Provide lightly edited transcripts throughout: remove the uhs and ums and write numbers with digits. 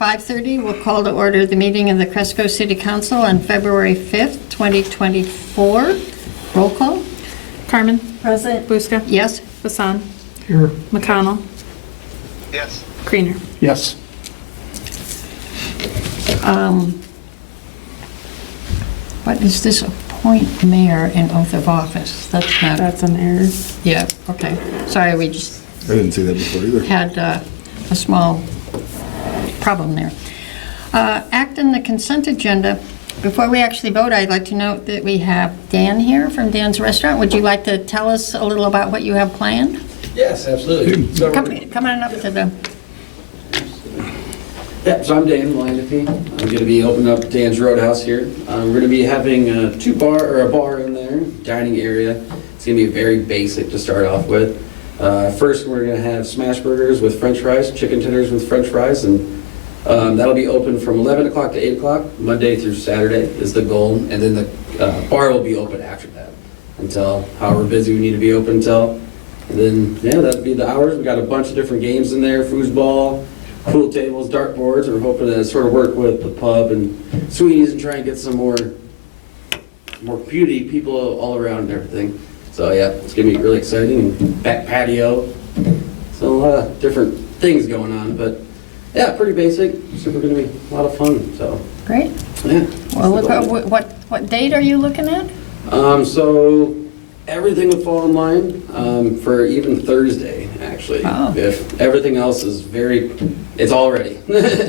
5:30. We'll call to order the meeting of the Cresco City Council on February 5th, 2024. Roll call. Carmen. Present. Buska. Yes. Hassan. Here. McConnell. Yes. Creener. Yes. What is this? Appoint mayor and oath of office. That's not. That's an error. Yeah, okay. Sorry, we just I didn't see that before either. had a small problem there. Act on the consent agenda. Before we actually vote, I'd like to note that we have Dan here from Dan's Restaurant. Would you like to tell us a little about what you have planned? Yes, absolutely. So, Come on up to the... so I'm Dan Melaniphy. I'm going to be opening up Dan's Roadhouse here. We're going to be having a bar in there, dining area. It's going to be very basic to start off with. First, we're going to have smash burgers with french fries, chicken tenders with french fries, and that'll be open from 11 o'clock to 8 o'clock, Monday through Saturday is the goal. And then the bar will be open after that until however busy we need to be open until. And then, yeah, that'll be the hours. We got a bunch of different games in there, foosball, pool tables, dartboards. We're hoping to sort of work with the pub and Sweeties and try and get some more beauty people all around and everything. So yeah, it's gonna be really exciting. Back patio, so a lot of different things going on, but yeah, pretty basic. Super gonna be a lot of fun. So Great. yeah. Well, look, what date are you looking at? So everything would fall in line for even Thursday, actually. Oh. If everything else is it's all ready.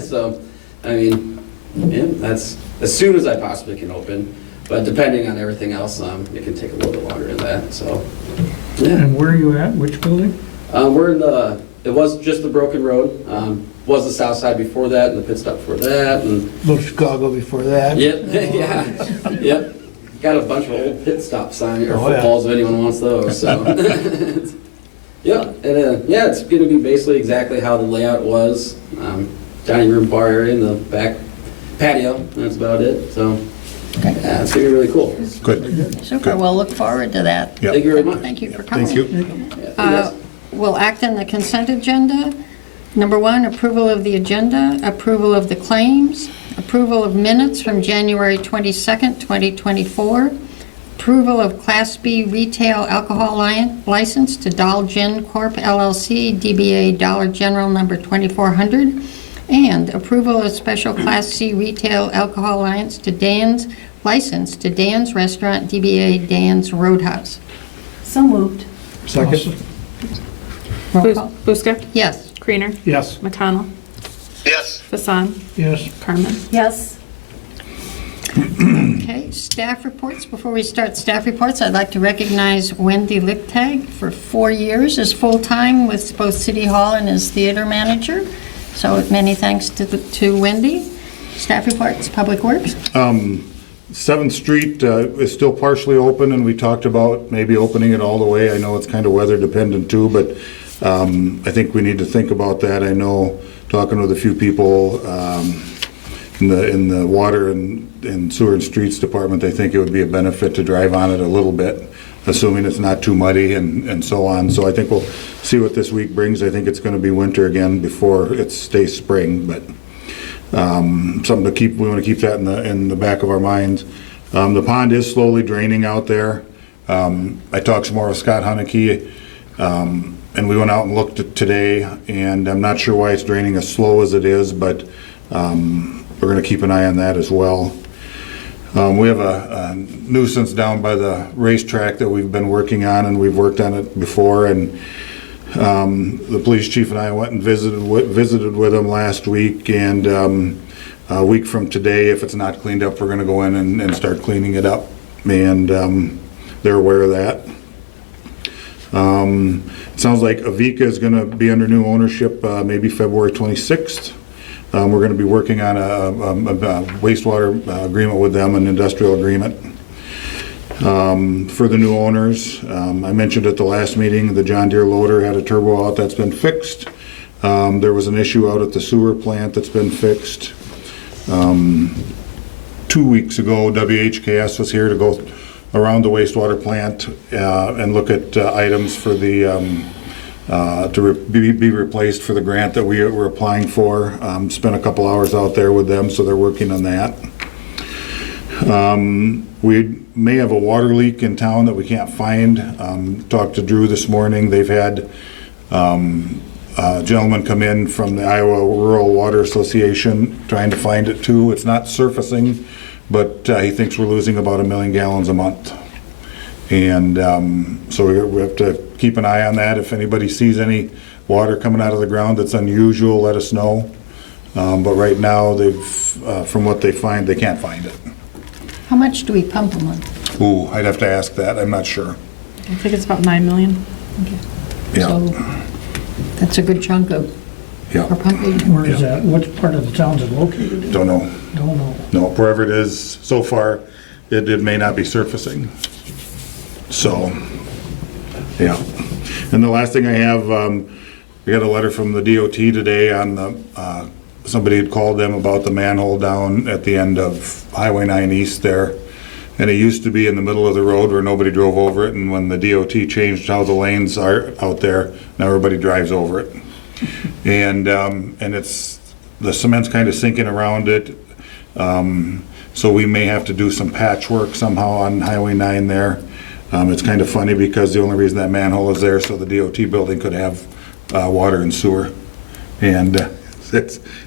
So, I mean, yeah, that's as soon as I possibly can open. But depending on everything else, it can take a little bit longer than that. So, yeah. And where are you at? Which building? We're in it was just the Broken Road. Was the south side before that and the pit stop before that. And Little Chicago before that. yep, yeah, yep. Got a bunch of old pit stop signs or Oh, yeah. footballs if anyone wants those. So, yeah, and yeah, it's going to be basically exactly how the layout was. Dining room, bar area, and the back patio. That's about it. So, Okay. yeah, it's going to be really cool. Good. Super, we'll look forward to that. Yeah. Thank you very much. Thank you for coming. Thank you. Yeah, you guys. We'll act on the consent agenda. Number 1, approval of the agenda, approval of the claims, approval of minutes from January 22nd, 2024, approval of Class B retail alcohol license to Doll Gin Corp. LLC, DBA Dollar General number 2400, and approval of special Class C retail alcohol license to Dan's Restaurant, DBA Dan's Roadhouse. So moved. Second? Roll call. Buska. Yes. Creener. Yes. McConnell. Yes. Hassan. Yes. Carmen. Yes. Okay, staff reports. Before we start staff reports, I'd like to recognize Wendy Lichtag for 4 years as full-time with both City Hall and as theater manager. So many thanks to Wendy. Staff reports, Public Works. 7th Street is still partially open, and we talked about maybe opening it all the way. I know it's kind of weather dependent too, but I think we need to think about that. I know, talking with a few people in the water and sewer and streets department, they think it would be a benefit to drive on it a little bit, assuming it's not too muddy and so on. So I think we'll see what this week brings. I think it's going to be winter again before it stays spring, but something to keep. We want to keep that in the back of our minds. The pond is slowly draining out there. I talked some more with Scott Haneke, and we went out and looked at today, and I'm not sure why it's draining as slow as it is, but we're going to keep an eye on that as well. We have a nuisance down by the racetrack that we've been working on, and we've worked on it before, and the police chief and I went and visited with him last week, and a week from today, if it's not cleaned up, we're going to go in and start cleaning it up, and they're aware of that. It sounds like Avika is going to be under new ownership maybe February 26th. We're going to be working on a wastewater agreement with them, an industrial agreement. For the new owners, I mentioned at the last meeting the John Deere loader had a turbo out that's been fixed. There was an issue out at the sewer plant that's been fixed. 2 weeks ago, WHKS was here to go around the wastewater plant and look at items for the be replaced for the grant that we were applying for. Spent a couple hours out there with them, so they're working on that. We may have a water leak in town that we can't find. Talked to Drew this morning. They've had a gentleman come in from the Iowa Rural Water Association trying to find it too. It's not surfacing, but he thinks we're losing about 1 million gallons a month. And so we have to keep an eye on that. If anybody sees any water coming out of the ground that's unusual, let us know. But right now, from what they find, they can't find it. How much do we pump a month? Ooh, I'd have to ask that. I'm not sure. I think it's about 9 million. Yeah. So that's a good chunk of Yeah. our pumping. Where is that? What part of the town's it located in? Don't know. Don't know. No, wherever it is, so far, it may not be surfacing. So, yeah. And the last thing I have, we got a letter from the DOT today on the, somebody had called them about the manhole down at the end of Highway 9 East there. And it used to be in the middle of the road where nobody drove over it, and when the DOT changed how the lanes are out there, now everybody drives over it. And it's, the cement's kind of sinking around it. So we may have to do some patchwork somehow on Highway 9 there. It's kind of funny because the only reason that manhole is there so the DOT building could have water and sewer. And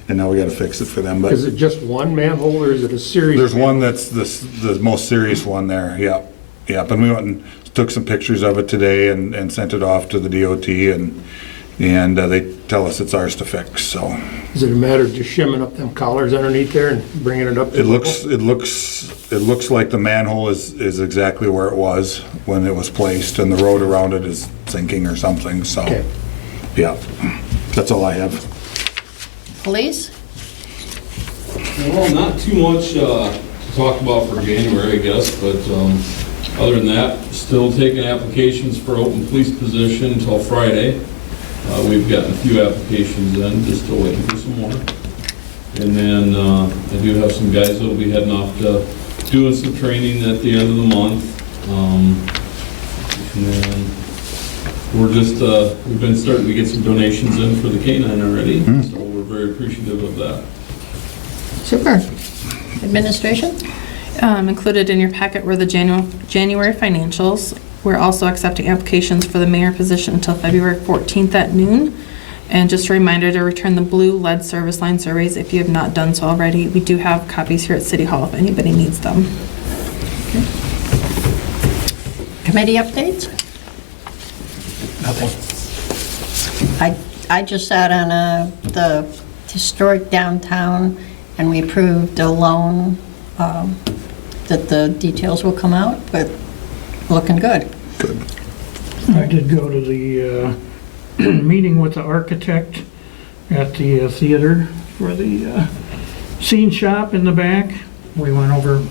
now we got to fix it for them. But Is it just one manhole or is it a series? there's one that's the most serious one there. Yep. Yep. And we went and took some pictures of it today and sent it off to the DOT, and they tell us it's ours to fix. So Is it a matter of just shimming up them collars underneath there and bringing it up to it looks like the manhole is exactly where it was when it was placed, and the road around it is sinking or something. So Okay. yeah, that's all I have. Police? Well, not too much to talk about for January, I guess, but other than that, still taking applications for open police position until Friday. We've gotten a few applications in, just still waiting for some more. And then I do have some guys that'll be heading off to doing some training at the end of the month. And then we're just, we've been starting to get some donations in for the canine already, so we're very appreciative of that. Super. Administration? Included in your packet were the January financials. We're also accepting applications for the mayor position until February 14th at noon. And just a reminder to return the blue lead service line surveys if you have not done so already. We do have copies here at City Hall if anybody needs them. Committee updates? Nothing. I just sat on the historic downtown, and we approved a loan that the details will come out, but looking good. Good. I did go to the meeting with the architect at the theater for the scene shop in the back. We went over,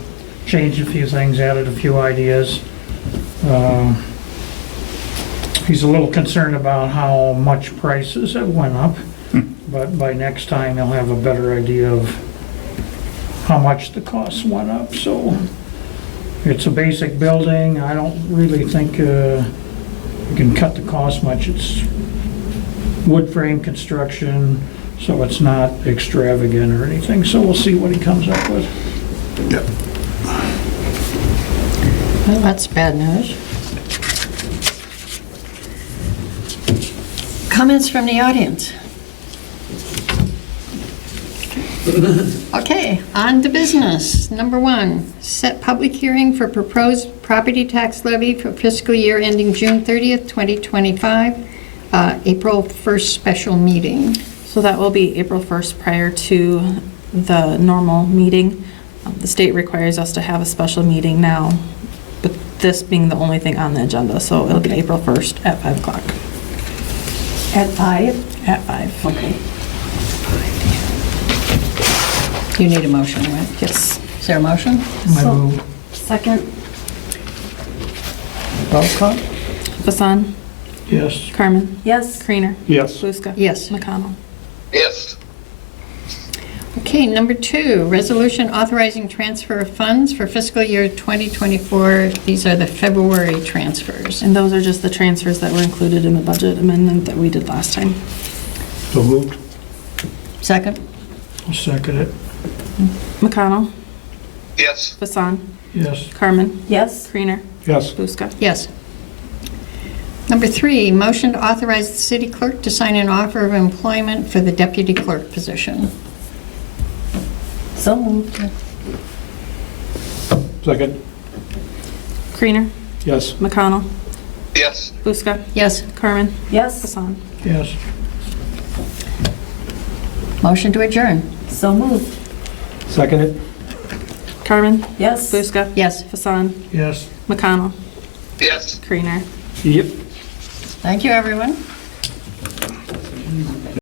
changed a few things, added a few ideas. He's a little concerned about how much prices have went up, but by next time he'll have a better idea of how much the costs went up. So it's a basic building. I don't really think you can cut the cost much. It's wood frame construction, so it's not extravagant or anything. So we'll see what he comes up with. Yep. Well, that's bad news. Comments from the audience? Okay, on to business. Number 1, set public hearing for proposed property tax levy for fiscal year ending June 30th, 2025, April 1st special meeting. So that will be April 1st prior to the normal meeting. The state requires us to have a special meeting now, but this being the only thing on the agenda, so it'll be April 1st at 5 o'clock. At 5? At 5. Okay. You need a motion, right? Yes. Is there a motion? I move. Second. Roll call? Hassan. Yes. Carmen. Yes. Creener. Yes. Buska. Yes. McConnell. Yes. Okay, number 2, resolution authorizing transfer of funds for fiscal year 2024. These are the February transfers. And those are just the transfers that were included in the budget amendment that we did last time. So moved. Second? I'll second it. McConnell, Yes. Hassan, Yes. Carmen, Yes. Creener, Yes. Buska. Yes. Number 3, motion to authorize the city clerk to sign an offer of employment for the deputy clerk position. So moved. Second. Creener, Yes. McConnell, Yes. Buska, Yes. Carmen, Yes. Hassan. Yes. Motion to adjourn. So moved. Second it. Carmen, Yes. Buska, Yes. Hassan, Yes. McConnell, Yes. Creener. Yep. Thank you, everyone.